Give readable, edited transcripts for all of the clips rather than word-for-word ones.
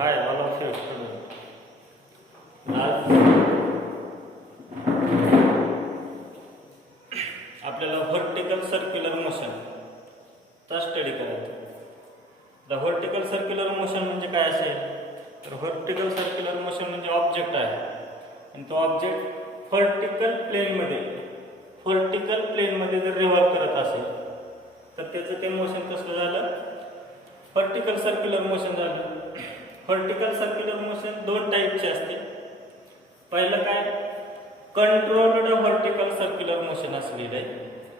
Hi all of you. आज आपल्याला vertical circular motion चा स्टडी करायचा. द व्हर्टिकल सर्क्युलर मोशन म्हणजे काय असेल तर व्हर्टिकल सर्क्युलर मोशन म्हणजे ऑब्जेक्ट आहे आणि तो ऑब्जेक्ट व्हर्टिकल प्लेनमध्ये जर रिव्हॉल्व करत असेल तर त्याचं ते मोशन कसं झालं, व्हर्टिकल सर्क्युलर मोशन झालं. व्हर्टिकल सर्क्युलर मोशन दोन टाईपचे असते. पहिलं काय, कंट्रोल्ड व्हर्टिकल सर्क्युलर मोशन असलेलं आहे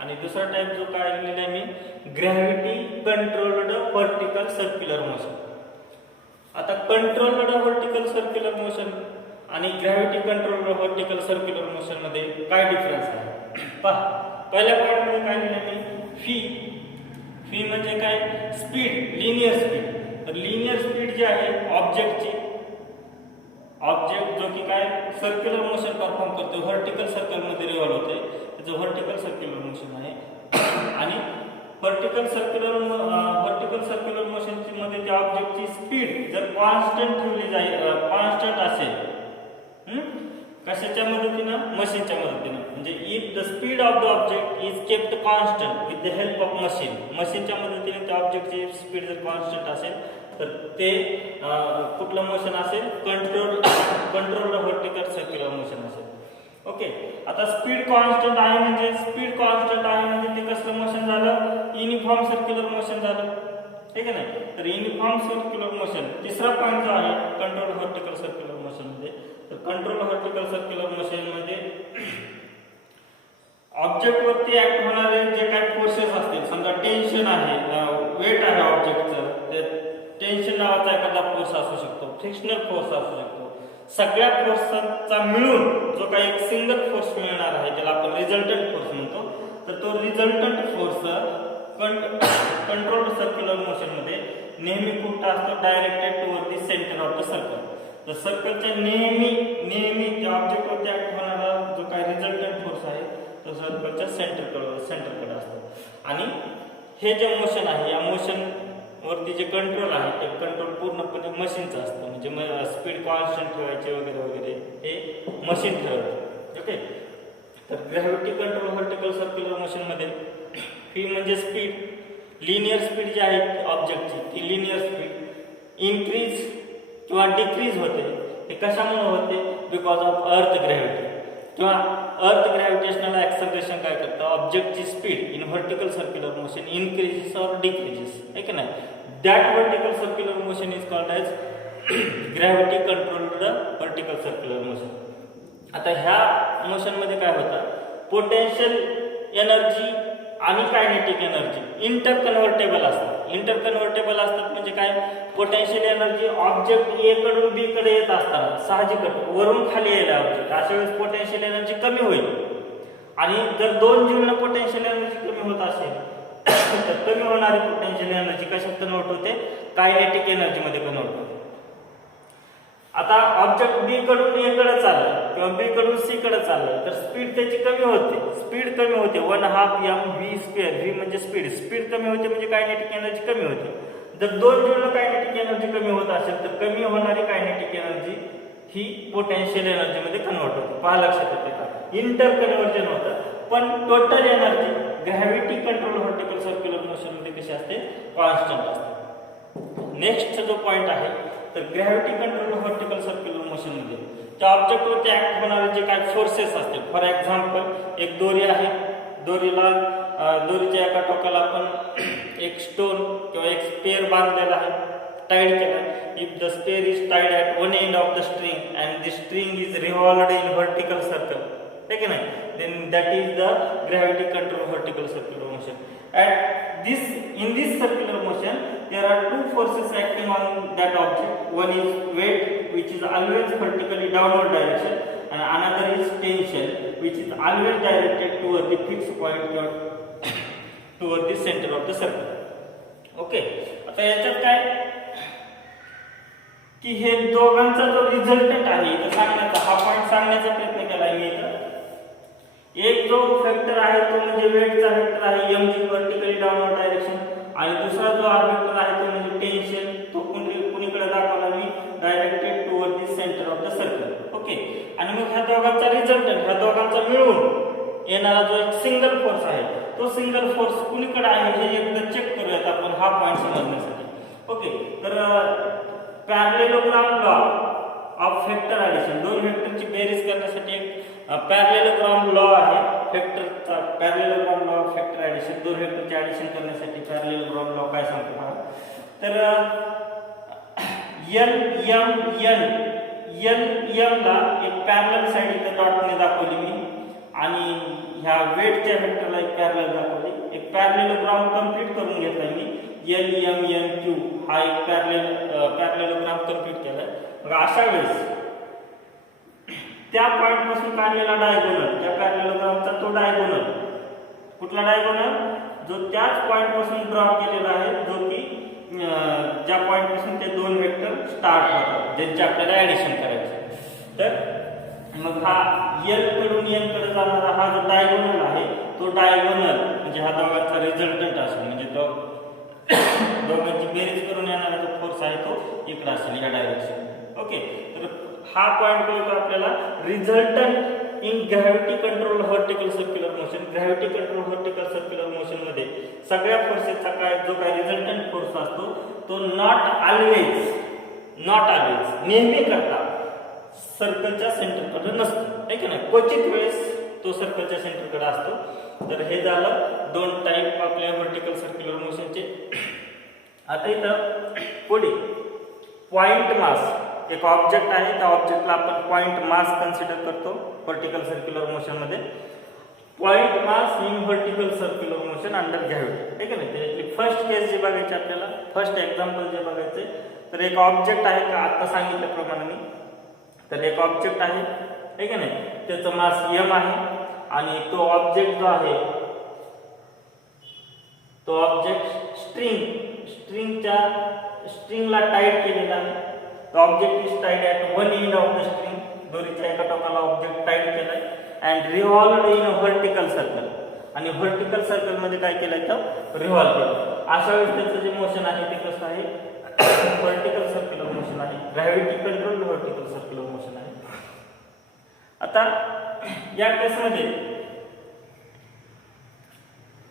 आणि दुसरा टाईप जो काय लिहिलेला आहे मी, gravity controlled vertical circular motion. आता कंट्रोल्ड व्हर्टिकल सर्क्युलर मोशन आणि gravity controlled vertical circular motion मध्ये काय डिफरन्स आहे पहा. पहिल्या पॉइंट मध्ये काय लिहिलं मी, फी म्हणजे काय, स्पीड, लिनियर स्पीड. तर लिनियर स्पीड जी आहे ऑब्जेक्टची, ऑब्जेक्ट जो की काय सर्क्युलर मोशन परफॉर्म करतो, व्हर्टिकल सर्कल मध्ये रिव्हॉल्व होते, त्याचं व्हर्टिकल सर्क्युलर मोशन आहे. आणि व्हर्टिकल सर्क्युलर मोशन मध्ये त्या ऑब्जेक्टची स्पीड जर कॉन्स्टंट ठेवली जाईल, कॉन्स्टंट असेल कशाच्या मदतीनं, मशीनच्या मदतीनं. म्हणजे if the speed of the object is kept constant with the help of मशीनच्या मदतीने त्या ऑब्जेक्टची स्पीड जर कॉन्स्टंट असेल तर ते कुठलं मोशन असेल, कंट्रोल्ड व्हर्टिकल सर्क्युलर मोशन असेल. ओके. आता स्पीड कॉन्स्टंट आहे म्हणजे ते कसलं मोशन झालं, युनिफॉर्म सर्क्युलर मोशन झालं, ठीक आहे ना. तर युनिफॉर्म सर्क्युलर मोशन तिसरा पॉईंट जो आहे कंट्रोल व्हर्टिकल सर्क्युलर मोशन मध्ये. तर कंट्रोल व्हर्टिकल सर्क्युलर मोशन मध्ये ऑब्जेक्ट वरती ऍक्ट होणारे जे काही फोर्सेस असतील, समजा टेन्शन आहे, वेट आहे ऑब्जेक्टचं, टेन्शन नावाचा एखादा फोर्स असू शकतो, फ्रिक्शनल फोर्स असू शकतो. सगळ्या फोर्सचा मिळून जो काही एक सिंगल फोर्स मिळणार आहे त्याला आपण रिझल्टंट फोर्स म्हणतो. तर तो resultant force controlled circular motion मध्ये नेहमी कुठं असतो, directed toward the centre of the circle. तर सर्कलच्या नेहमी त्या ऑब्जेक्ट वरती ऍक्ट होणारा जो काही रिझल्टंट फोर्स आहे तो सर्कलच्या सेंटरकडे असतो. आणि हे जे मोशन आहे, या मोशन वरती जे कंट्रोल आहे ते कंट्रोल पूर्णपणे मशीनचं असतं. म्हणजे स्पीड कॉन्स्टंट ठेवायचे वगैरे वगैरे हे मशीन ठरवतं. ओके. तर gravity control vertical circular motion मध्ये फी म्हणजे स्पीड, लिनियर स्पीड जी आहे ऑब्जेक्टची ती लिनियर स्पीड इन्क्रीज किंवा डिक्रीज होते. हे कशामुळे होते, बिकॉज ऑफ अर्थ ग्रॅव्हिटी किंवा अर्थ ग्रॅव्हिटेशनल ऍक्सलरेशन काय करतं, ऑब्जेक्टची speed in vertical circular motion increases और डिक्रीजेस, है की नाही. That vertical circular motion is called as gravity controlled vertical circular motion. आता ह्या मोशन मध्ये काय होतं, पोटेन्शियल एनर्जी आणि कायनेटिक एनर्जी इंटरकन्व्हर्टेबल असतात. म्हणजे काय, पोटेन्शियल एनर्जी ऑब्जेक्ट ए कडून बी कडे येत असताना साहजिकच वरून खाली यायला ऑब्जेक्ट, अशा वेळेस पोटेन्शियल एनर्जी कमी होईल. आणि जर दोन जीवन पोटेन्शियल एनर्जी कमी होत असेल तर कमी होणारी पोटेन्शियल एनर्जी कशात कन्वर्ट होते, कायनेटिक एनर्जी मध्ये कन्वर्ट होते. आता ऑब्जेक्ट बी कडून ए कडे चाललं किंवा बी कडून सी कडे चाललं तर स्पीड त्याची कमी होते, 1/2 mv². व्ही म्हणजे स्पीड कमी होते म्हणजे कायनेटिक एनर्जी कमी होते. जर दोन जोडलं कायनेटिक एनर्जी कमी होत असेल तर कमी होणारी कायनेटिक एनर्जी ही पोटेन्शियल एनर्जी मध्ये कन्वर्ट होते. पहा, लक्षात येते का, इंटर कन्व्हर्जन होतं. पण total energy gravity control vertical circular motion मध्ये कशी असते, कॉन्स्टंट असते. नेक्स्ट जो पॉइंट आहे तर gravity control vertical circular motion मध्ये त्या ऑब्जेक्ट वरती ऍक्ट होणारे जे काही फोर्सेस असतील, फॉर एक्झाम्पल एक दोरी आहे, दोरीच्या एका टोकाला आपण एक स्टोन किंवा एक स्पेअर बांधलेला आहे, टाईड केला. If the sphere is tied at one end of the string and the string is revolved in vertical circle, ठीक आहे ना, then that is the gravity control vertical circular motion. In this circular motion, there are two forces acting on that object. One is weight, which is always vertically downward direction, and another is tension, which is always directed toward the fixed point or toward the center of the circle. Okay. आता याच्यात काय की हे दोघांचा जो resultant आहे तो सांगण्याचा, हा पॉइंट सांगण्याचा प्रयत्न केला मी इथं. एक जो फॅक्टर आहे तो म्हणजे वेटचा फॅक्टर आहे, mg व्हर्टिकली डाऊनवर्ड डायरेक्शन. आणि दुसरा जो वेक्टर आहे तो म्हणजे टेन्शन, तो कुणीकडे दाखवला मी, मग ह्या दोघांचा रिझल्टंट, ह्या दोघांचा मिळून येणारा जो एक सिंगल फोर्स आहे तो सिंगल फोर्स कुणीकडे आहे हे एकदा चेक करूयात आपण हा पॉईंट समजण्यासाठी. ओके, तर parallelogram law of vector addition, दोन वेक्टरची बेरीज करण्यासाठी एक पॅरलेलोग्राम लॉ आहे वेक्टरचा. Parallelogram law of vector addition, दोन वेक्टरचे ॲडिशन करण्यासाठी पॅरलेलोग्राम लॉ काय सांगतो पहा. तर एन ला एक पॅरलल साइड इथे डॉटने दाखवली मी आणि ह्या वेटच्या वेक्टरला एक पॅरलल दाखवली. एक पॅरलेलोग्राम कंप्लीट करून घेतला मी. N हा एक पॅरलेलोग्राम कंप्लीट केलाय. मग अशा वेळेस त्या पॉइंट पासून काढलेला डायगोनल, त्या पॅरलेलोग्रामचा तो डायगोनल, कुठला डायगोनल, जो त्याच पॉइंट पासून ड्रॉ केलेला आहे, जो की ज्या पॉइंट पासून ते दोन वेक्टर स्टार्ट होतात ज्यांचे आपल्याला ऍडिशन करायचे. तर मग हा L कडून N कडे जाणारा हा जो डायगोनल आहे तो डायगोनल म्हणजे हा दोघांचा रिझल्टंट असेल, म्हणजे तो दोघांची बेरीज करून येणारा जो फोर्स आहे तो इकडे असेल या डायरेक्शन. ओके, तर हा पॉइंट कळतो आपल्याला resultant in gravity control vertical circular motion. Gravity control vertical circular motion मध्ये सगळ्या फोर्सेसचा काय जो काय रिझल्टंट फोर्स असतो तो नॉट ऑलवेज नेहमी करता सर्कलच्या सेंटरकडे नसतो, आहे की नाही, क्वचित वेळेस तो सर्कलच्या सेंटरकडे असतो. तर हे झालं दोन टाईप आपल्या व्हर्टिकल सर्क्युलर मोशनचे. आता इथं पुढे पॉइंट मास, एक ऑब्जेक्ट आहे, त्या ऑब्जेक्टला आपण पॉइंट मास कन्सिडर करतो व्हर्टिकल सर्क्युलर मोशन मध्ये. Point mass in vertical circular motion under gravity, ठीक आहे ना. त्याची फर्स्ट केस जे बघायची आपल्याला, फर्स्ट एक्झाम्पल जे बघायचे, तर एक ऑब्जेक्ट आहे का आता सांगितल्याप्रमाणे मी, तर एक ऑब्जेक्ट आहे, ठीक आहे ना, त्याचं मास m आहे आणि तो ऑब्जेक्ट जो आहे तो ऑब्जेक्ट स्ट्रिंगला टाईट केलेला आहे. The object is tied at one end of the string. दोरीच्या एका टोकाला ऑब्जेक्ट टाईट केलाय and revolved in a vertical circle. आणि व्हर्टिकल सर्कल मध्ये काय केलंय तर रिव्हॉल्व केलं. अशा वेळेस त्याचं जे मोशन आहे ते कसं आहे, व्हर्टिकल सर्क्युलर मोशन आहे, gravity controlled vertical circular motion आहे. आता या केसमध्ये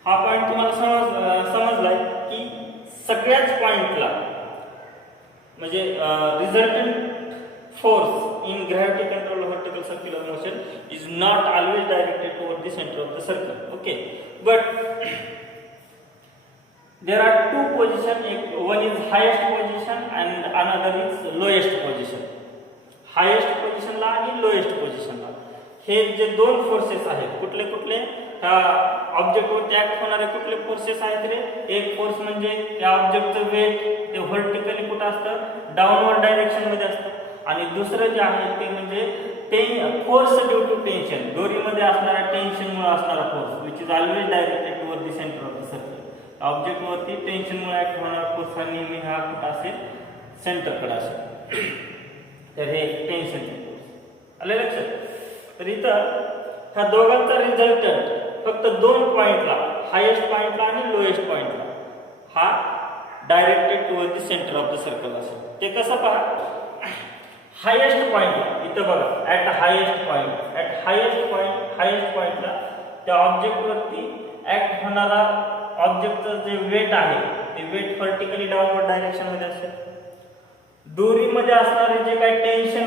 हा पॉइंट तुम्हाला समजलाय की सगळ्याच पॉइंटला म्हणजे resultant force in gravity control vertical circular motion is not always directed toward the centre of the circle. Okay, but there are two position, one is highest position and another is lowest position. Highest पोझिशनला आणि lowest पोझिशनला हे जे दोन forces आहेत, कुठले कुठले ऑब्जेक्टवरती act होणारे कुठले फोर्सेस आहेत रे. एक फोर्स म्हणजे त्या ऑब्जेक्टचं वेट ते व्हर्टिकली कुठं असतं, डाऊनवर्ड डायरेक्शन मध्ये असतं. आणि दुसरं जे आहे ते म्हणजे फोर्स ड्यू टू टेन्शन, दोरीमध्ये असणाऱ्या टेन्शनमुळे असणारा force which is always directed toward the centre of the circle. Object वरती टेन्शनमुळे ऍक्ट होणारा फोर्स हा नेहमी हा कुठं असेल, सेंटरकडे असेल. तर हे टेन्शनचे फोर्स आले लक्षात. तर इथं ह्या दोघांचा रिझल्टंट फक्त दोन पॉइंटला, हायेस्ट पॉइंटला आणि लोएस्ट पॉइंटला, हा directed toward the centre of the circle असेल. ते कसं पहा, हायेस्ट पॉइंटला इथं बघा, ऍट हायेस्ट पॉइंटला त्या ऑब्जेक्टवरती ऍक्ट होणारा ऑब्जेक्टचं जे वेट आहे ते वेट व्हर्टिकली डाऊनवर्ड डायरेक्शन मध्ये असेल. दोरीमध्ये असणारे जे काही टेन्शन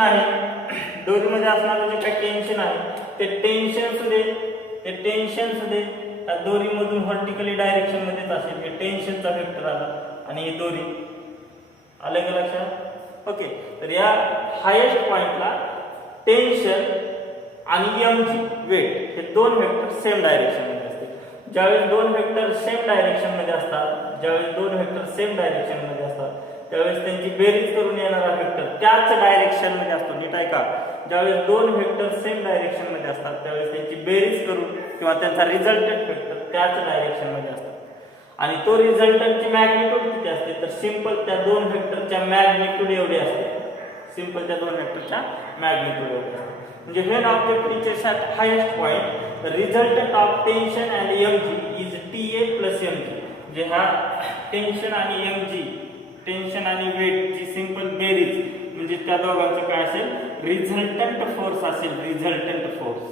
आहे, ते टेन्शन सुद्धा त्या दोरीमधून व्हर्टिकली डायरेक्शन मध्येच असेल. हे टेन्शनचा वेक्टर आला आणि ही दोरी आले का लक्षात. ओके, तर या हायेस्ट पॉइंटला टेन्शन आणि mg वेट हे दोन वेक्टर सेम डायरेक्शन मध्ये असतील. ज्यावेळेस दोन वेक्टर सेम डायरेक्शन मध्ये असतात, त्यावेळेस त्यांची बेरीज करून येणारा वेक्टर त्याच डायरेक्शन मध्ये असतो. नीट आहे का, ज्यावेळेस दोन वेक्टर सेम डायरेक्शन मध्ये असतात त्यावेळेस त्यांची बेरीज करून किंवा त्यांचा रिझल्टंट वेक्टर त्याच डायरेक्शन मध्ये असतात. आणि तो रिझल्टंटची मॅग्निट्यूड किती असते, तर सिंपल त्या दोन वेक्टरच्या मॅग्निट्यूड एवढी असते. म्हणजे when object reaches at highest point the resultant of tension and mg is Ta plus mg. म्हणजे हा टेन्शन आणि mg टेन्शन आणि वेटची सिंपल बेरीज म्हणजे त्या दोघांचं काय असेल, रिझल्टंट फोर्स असेल, रिझल्टंट फोर्स,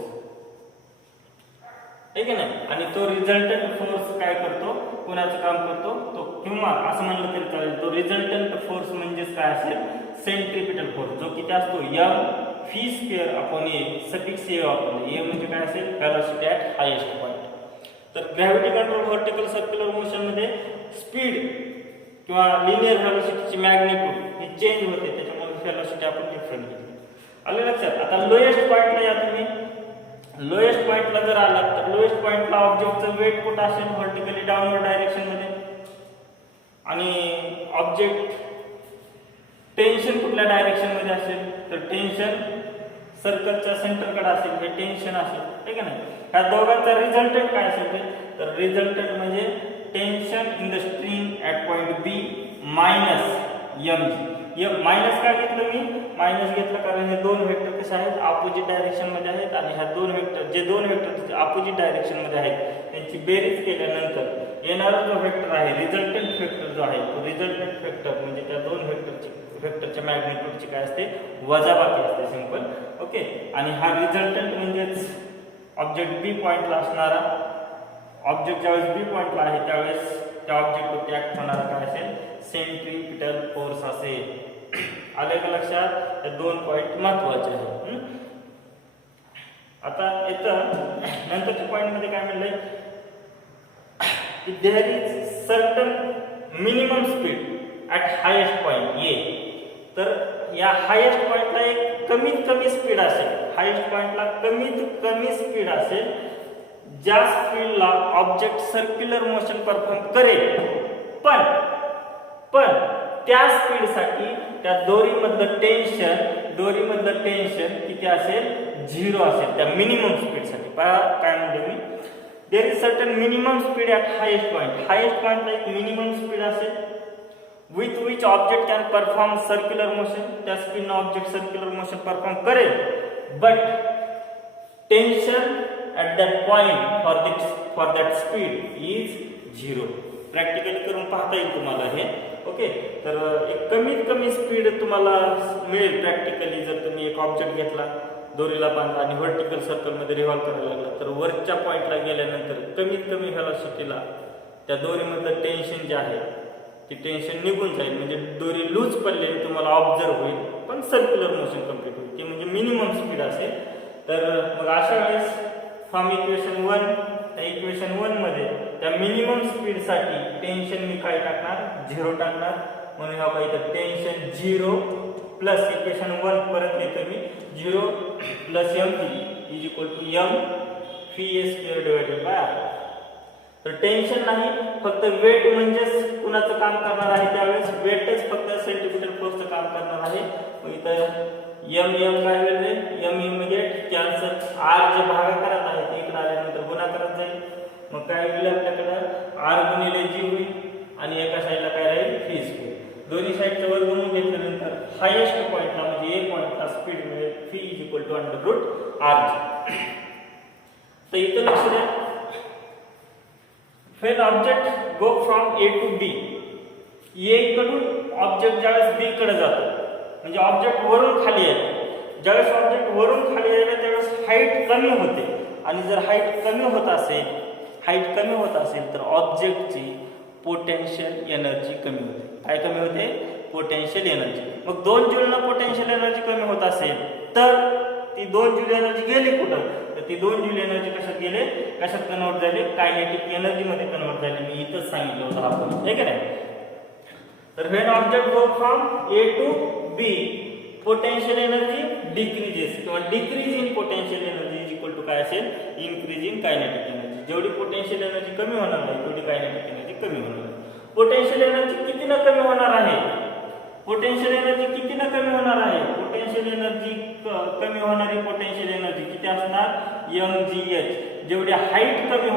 ठीक आहे ना. आणि तो रिझल्टंट फोर्स काय करतो, कोणाचं काम करतो तो, किंवा असं म्हणलं तरी चालेल, तो रिझल्टंट फोर्स म्हणजेच काय असेल, सेंट्रिपिटल फोर्स, जो किती असतो m v square upon a, suffix a वापरले. a म्हणजे काय असेल, व्हेलॉसिटी ॲट हायेस्ट पॉइंट. तर gravity control vertical circular motion मध्ये स्पीड किंवा लिनियर व्हेलॉसिटीची मॅग्निट्यूड ही चेंज होते, त्याच्यामुळे व्हेलॉसिटी आपण डिफरंट घेतली. आलं लक्षात. आता लोएस्ट पॉइंटला या तुम्ही, लोएस्ट पॉइंटला जर आलात तर लोएस्ट पॉइंटला ऑब्जेक्टचं वेट कुठं असेल, व्हर्टिकली डाऊनवर्ड डायरेक्शन मध्ये, आणि ऑब्जेक्ट टेन्शन कुठल्या डायरेक्शन मध्ये असेल, तर टेन्शन सर्कलच्या सेंटरकडे असेल, हे टेन्शन असेल, ठीक आहे ना. ह्या दोघांचा रिझल्टंट काय असेल ते, तर रिझल्टंट म्हणजे tension in the string at point B minus mg. Minus काय घेतलं मी, मायनस घेतलं कारण हे दोन वेक्टर कसे आहेत, ऑपोजिट डायरेक्शन मध्ये आहेत, आणि ह्या दोन वेक्टर, जे दोन वेक्टर ऑपोजिट डायरेक्शन मध्ये आहेत त्यांची बेरीज केल्यानंतर येणारा जो वेक्टर आहे, रिझल्टंट वेक्टर जो आहे, तो रिझल्टंट वेक्टर म्हणजे त्या दोन वेक्टरच्या मॅग्निट्यूडची काय असते, वजाबाकी असते, सिंपल. ओके. आणि हा रिझल्टंट म्हणजेच ऑब्जेक्ट बी पॉइंटला असणारा, ऑब्जेक्ट ज्यावेळेस बी पॉइंटला आहे त्यावेळेस त्या ऑब्जेक्टवरती ऍक्ट होणारा काय असेल, सेंट्रिपिटल फोर्स असेल. आले का लक्षात. हे दोन पॉइंट महत्वाचे आहेत. आता इथं नंतरच्या पॉइंट मध्ये काय म्हणलंय की there is certain minimum speed at highest point A. तर या हायेस्ट पॉइंटला एक कमीत कमी स्पीड असेल, हायेस्ट पॉइंटला कमीत कमी स्पीड असेल ज्या स्पीडला ऑब्जेक्ट सर्क्युलर मोशन परफॉर्म करेल, पण त्या स्पीडसाठी त्या दोरीमधलं टेन्शन किती असेल, 0 असेल त्या मिनिमम स्पीडसाठी. पहा काय म्हणतो मी, there is certain minimum speed at highest point. Highest पॉइंटला एक मिनिमम स्पीड असेल with which object can perform circular motion, त्या स्पीडनं ऑब्जेक्ट सर्क्युलर मोशन परफॉर्म करेल, but tension at that point for that speed is 0. Practically करून पाहता येईल तुम्हाला हे. ओके. तर एक कमीत कमी स्पीड तुम्हाला मिळेल प्रॅक्टिकली जर तुम्ही एक ऑब्जेक्ट घेतला, दोरीला बांधला आणि व्हर्टिकल सर्कल मध्ये रिव्हॉल्व करायला लागला, तर वरच्या पॉइंटला गेल्यानंतर कमीत कमी व्हेलॉसिटीला त्या दोरीमधलं टेन्शन जे आहे ते टेन्शन निघून जाईल, म्हणजे दोरी लूज पडलेली तुम्हाला ऑब्झर्व होईल, पण सर्क्युलर मोशन कम्प्लीट होईल, ते म्हणजे मिनिमम स्पीड असेल. तर मग अशा वेळेस फ्रॉम इक्वेशन 1, त्या इक्वेशन 1 मध्ये त्या मिनिमम स्पीड साठी टेन्शन मी काय टाकणार, 0 टाकणार. म्हणून हा काय तर टेन्शन 0 प्लस इक्वेशन 1 परत येतो मी, 0 plus mv is equal to m v square divided by r. तर टेन्शन नाही, फक्त वेट म्हणजेच कुणाचं काम करणार आहे, त्यावेळेस वेटच फक्त सेंट्रिपिटल फोर्सचं काम करणार आहे. मग इथं m काय होईल, m म्हणजे कॅन्सल, r जे भागाकारात आहे ते इकडे आल्यानंतर गुणाकारात जाईल. मग काय होईल आपल्याकडे, r गुणिले g होईल आणि एका साईडला काय राहील, v स्क्वेअर. दोन्ही साईडचं वर्गमूळ घेतल्यानंतर हायेस्ट पॉइंटला म्हणजे a पॉइंटला स्पीड मिळेल v is equal to √rg. तर इथं लक्ष द्या, when object go from a to b, a कडून ऑब्जेक्ट ज्यावेळेस b कडे जातो, म्हणजे ऑब्जेक्ट वरून खाली येते, ज्यावेळेस ऑब्जेक्ट वरून खाली येते त्यावेळेस हाईट कमी होते, आणि जर हाईट कमी होत असेल तर ऑब्जेक्टची पोटेन्शियल एनर्जी कमी होते. काय कमी होते, पोटेन्शियल एनर्जी. मग 2 जूलला पोटेन्शियल एनर्जी कमी होत असेल तर ती 2 जूल एनर्जी गेली कुठं, तर ती 2 जूल एनर्जी कशात गेले, कशात कन्वर्ट झाली, कायनेटिक एनर्जी मध्ये कन्वर्ट झाली. मी इथंच सांगितलं होतं आपण, हे का नाही. तर when object go from A to B, potential energy decreases किंवा decrease in potential energy is equal to काय असेल, increase in kinetic energy. जेवढी पोटेन्शियल एनर्जी कमी होणार आहे तेवढी कायनेटिक एनर्जी कमी होणार आहे. पोटेन्शियल एनर्जी किती न कमी होणार आहे, पोटेन्शियल एनर्जी किती न कमी होणार आहे, पोटेन्शियल एनर्जी कमी होणारी पोटेन्शियल एनर्जी किती असणार, mgh. जेवढी हाईट कमी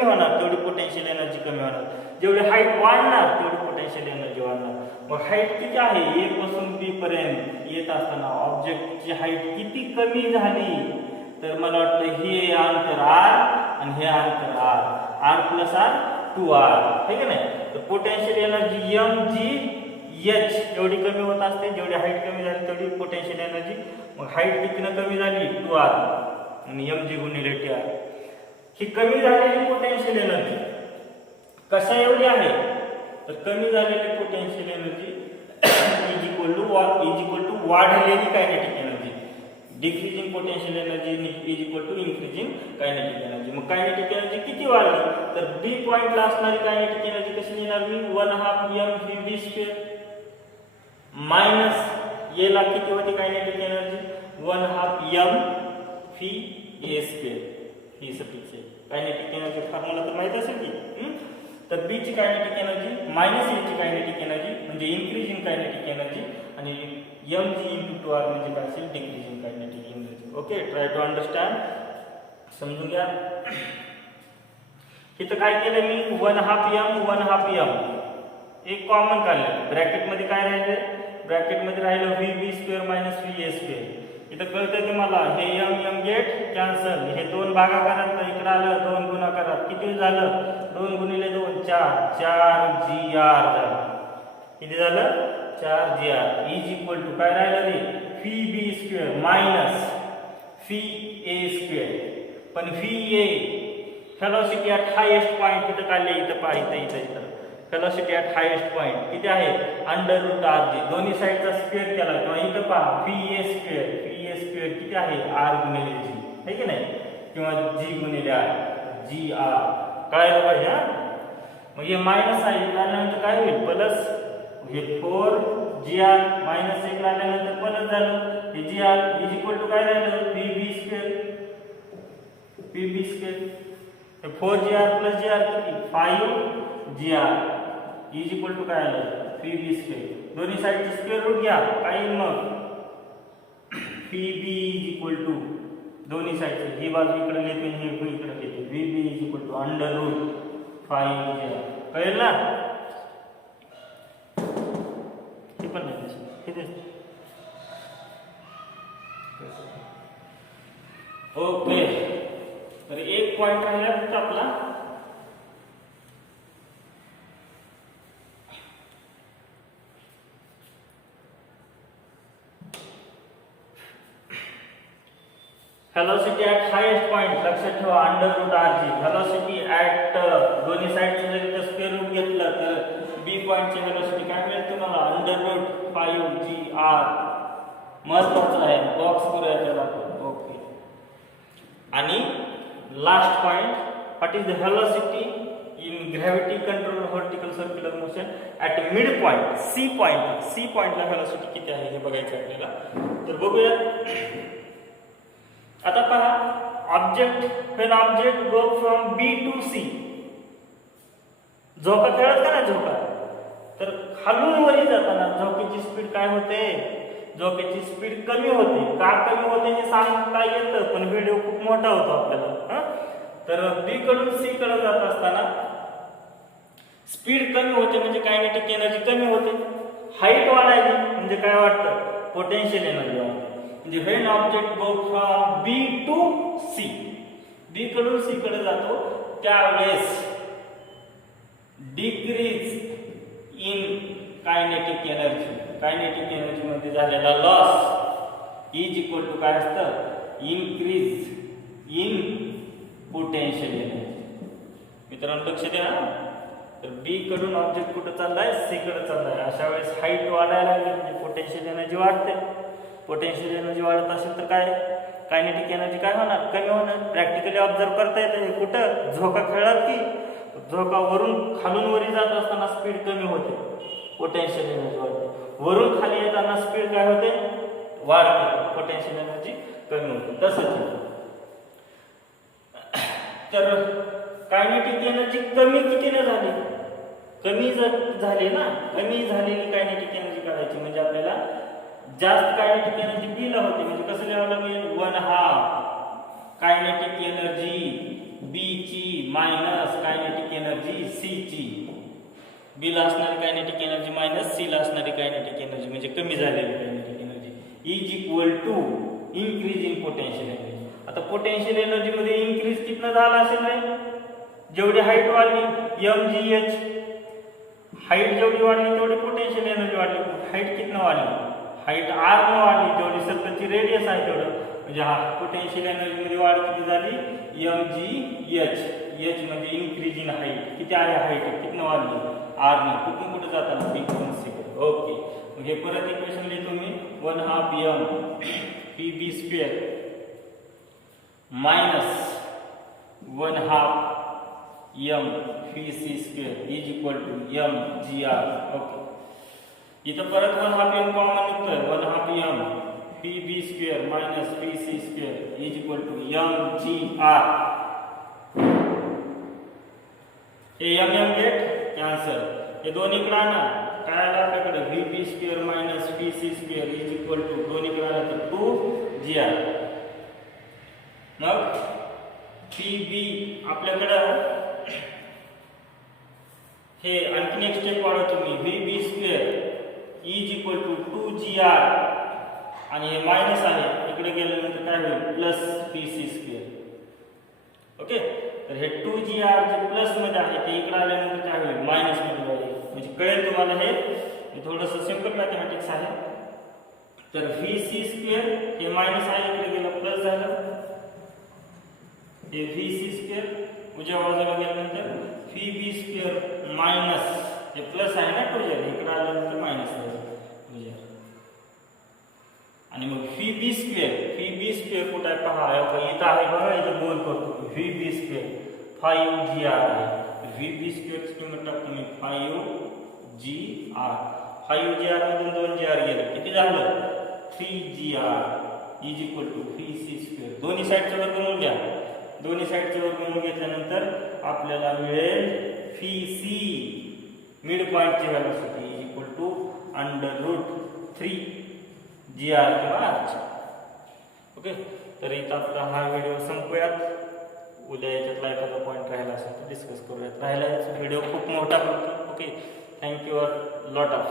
होणार तेवढी पोटेन्शियल एनर्जी कमी होणार, जेवढी हाईट वाढणार तेवढी पोटेन्शियल एनर्जी वाढणार. मग हाईट किती आहे, a पासून b पर्यंत येत असताना ऑब्जेक्टची हाईट किती कमी झाली, तर मला वाटतं हे अंतर r आणि हे अंतर r प्लस r 2r है की नाही. तर पोटेन्शियल एनर्जी mgh एवढी कमी होत असते. जेवढी हाईट कमी झाली तेवढी पोटेन्शियल एनर्जी. मग हाईट कितीनं कमी झाली 2r आणि mg गुणिले tr. ही कमी झालेली पोटेन्शियल एनर्जी कशा एवढी आहे तर कमी झालेली potential energy is equal to वाढलेली kinetic energy. Decreasing potential energy is equal to increasing kinetic energy. मग कायनेटिक एनर्जी किती वाढली तर बी पॉइंटला असणारी कायनेटिक एनर्जी कशी लिहिणार मी 1/2 mv/v² मायनस ए ला किती होती कायनेटिक एनर्जी 1/2 mv/a². ही सफिक्स आहे. कायनेटिक एनर्जी फॉर्म्युला तर माहित असेल की. तर बी ची कायनेटिक एनर्जी मायनस ए ची कायनेटिक एनर्जी म्हणजे इन्क्रीजिंग कायनेटिक एनर्जी आणि mg × 2r म्हणजे काय असेल decreasing kinetic energy. Okay try to understand. समजून घ्या. इथं काय केलं मी 1/2 m एक कॉमन काढलं. ब्रॅकेट मध्ये काय राहिले ब्रॅकेट मध्ये राहिलं vb² - va². इथं कळतं की मला हे m गेट कॅन्सल. हे 2 भागाकारात इकडे आलं 2 गुणाकारात किती झालं 2 गुणिले 2 4 झालं. किती झालं 4gr इज इक्वल टू काय राहिलं रे vb² मायनस va². पण va velocity at highest point किती काढले इथं पाहिजे इथं व्हेलॉसिटी ॲट हायेस्ट पॉइंट किती आहे √rg. दोन्ही साइडचा स्क्वेअर केला किंवा इथं पहा va² किती आहे r गुणिले g आहे की नाही किंवा g गुणिले r gr कळायला पाहिजे. मग हे मायनस आहे आल्यानंतर काय होईल प्लस. हे 4gr मायनस 1 आल्यानंतर प्लस झालं. हे gr इज इक्वल टू काय राहिलं vb². 4gr + gr किती 5gr इज इक्वल टू काय आलं vb². दोन्ही साइडचे स्क्वेअर रूट घ्या काय येईल मग vb इज इक्वल टू दोन्ही साइडचे ही बाजू इकडे लिहितो हे इकडे लिहितो vb is equal to √5gr. कळेल ना. हे पण नाही किती ओके. तर एक पॉइंट राहिला फक्त आपला व्हेलॉसिटी ॲट हायेस्ट पॉइंट लक्षात ठेवा √rg. व्हेलॉसिटी ॲट दोन्ही साइडचे जर स्क्वेअर रूट घेतलं तर बी पॉइंटची व्हेलॉसिटी काय मिळेल तुम्हाला √5gr. महत्वाचं आहे बॉक्स करूया त्याला. ओके. आणि last point what is the velocity in gravity control vertical circular motion at mid point C पॉइंटला व्हेलॉसिटी किती आहे हे बघायचं आपल्याला. तर बघूया. आता पहा when object go from B to C. झोका खेळत का ना झोका तर खालून वरी जाताना झोकेची स्पीड काय होते झोकेची स्पीड कमी होते. का कमी होते हे सांगता येतं पण व्हिडिओ खूप मोठा होतो आपल्याला. तर बी कडून सी कडे जात असताना स्पीड कमी होते म्हणजे कायनेटिक एनर्जी कमी होते. हाईट वाढायची म्हणजे काय वाटतं पोटेन्शियल एनर्जी वाढते. म्हणजे when object go from B to C B कडून सी कडे जातो त्यावेळेस डिक्रीज इन कायनेटिक एनर्जी मध्ये झालेला लॉस इज इक्वल टू काय असतं इन्क्रीज इन पोटेन्शियल एनर्जी. मित्रांनो लक्ष द्या. तर बी कडून ऑब्जेक्ट कुठे चाललाय सी कडे चाललाय. अशा वेळेस हाईट वाढायला लागली म्हणजे पोटेन्शियल एनर्जी वाढते. पोटेन्शियल एनर्जी वाढत असेल तर काय कायनेटिक एनर्जी काय होणार कमी होणार. प्रॅक्टिकली ऑब्झर्व करता येतं. हे कुठं झोका खेळाल की झोका वरून खालून वरी जात असताना स्पीड कमी होते पोटेन्शियल एनर्जी वाढते. वरून खाली येताना स्पीड काय होते वाढते पोटेन्शियल एनर्जी कमी होते. तसंच तर कायनेटिक एनर्जी कमी कितीने झाली कमी झाली ना. कमी झालेली कायनेटिक एनर्जी काढायची म्हणजे आपल्याला जास्त कायनेटिक एनर्जी बी ला होती. म्हणजे कसं लिहावं लागेल 1/2 कायनेटिक एनर्जी बी ची मायनस कायनेटिक एनर्जी सी ची. बी ला असणारी कायनेटिक एनर्जी मायनस सी ला असणारी कायनेटिक एनर्जी म्हणजे कमी झालेली kinetic energy is equal to increase in potential energy. आता पोटेन्शियल एनर्जी मध्ये इन्क्रीज कितना झाला असेल नाही जेवढी हाईट वाढली mgh, हाईट जेवढी वाढली तेवढी पोटेन्शियल एनर्जी वाढली. हाईट कितना वाढली? हाईट r न वाढली जेवढी सर्कलची रेडियस आहे तेवढं, म्हणजे हा पोटेन्शियल एनर्जी मध्ये वाढ किती झाली? mgh. h म्हणजे इन्क्रीज इन हाईट. किती आहे हाईट? किती वाढली? r ने. कुठून कुठे जाताना? फ्रिक्वेन्सी. ओके, मग हे परत इक्वेशन लिहितो मी. 1/2 m pb square minus 1/2 m pc square is equal to mgr. Okay, इथं परत 1/2 m कॉमन निघतोय. 1/2 m pb square minus pc square is equal to mgr. हे m गेट कॅन्सल. हे दोन्ही इकडे आणा. काय आलं आपल्याकडे? vp square minus pc square is equal to दोन्ही इकडे आलं तर 2gr. मग pb आपल्याकडं हे आणखीन एक स्टेप वाढवतो मी. vb square is equal to 2gr आणि हे मायनस आहे इकडे गेल्यानंतर काय होईल? Plus pc square. ओके, तर हे 2gr जे प्लस मध्ये आहे ते इकडे आल्यानंतर काय होईल? मायनस मध्ये जाईल. म्हणजे कळेल तुम्हाला. हे थोडंसं सिंपल मॅथमॅटिक्स आहे. तर vc स्क्वेअर हे मायनस आहे इकडे गेलं प्लस झालं. हे vc स्क्वेअर उजव्या बाजूला गेल्यानंतर vb स्क्वेअर मायनस हे प्लस आहे ना 2gr इकडे आल्यानंतर मायनस झालं 2gr. आणि मग vb स्क्वेअर कुठे आहे पहा. इथं आहे बघा, इथं गोल करतो. vb स्क्वेअर 5gr आहे. vb स्क्वेअर ची किंमत टाकतो मी 5gr. 5gr मधून 2gr गेलं किती झालं? 3gr is equal to vc square. दोन्ही साईडचं वर्गमूळ घ्या. दोन्ही साईडचं वर्गमूळ घेतल्यानंतर आपल्याला मिळेल vc मिड पॉइंटची value is equal to √3gr किंवा r. ओके, तर इथं आपला हा व्हिडिओ संपूयात. उद्या याच्यातला एखादा पॉईंट राहिला असेल तर डिस्कस करूयात. राहिला व्हिडिओ खूप मोठा होतो. Okay, thank you lot of.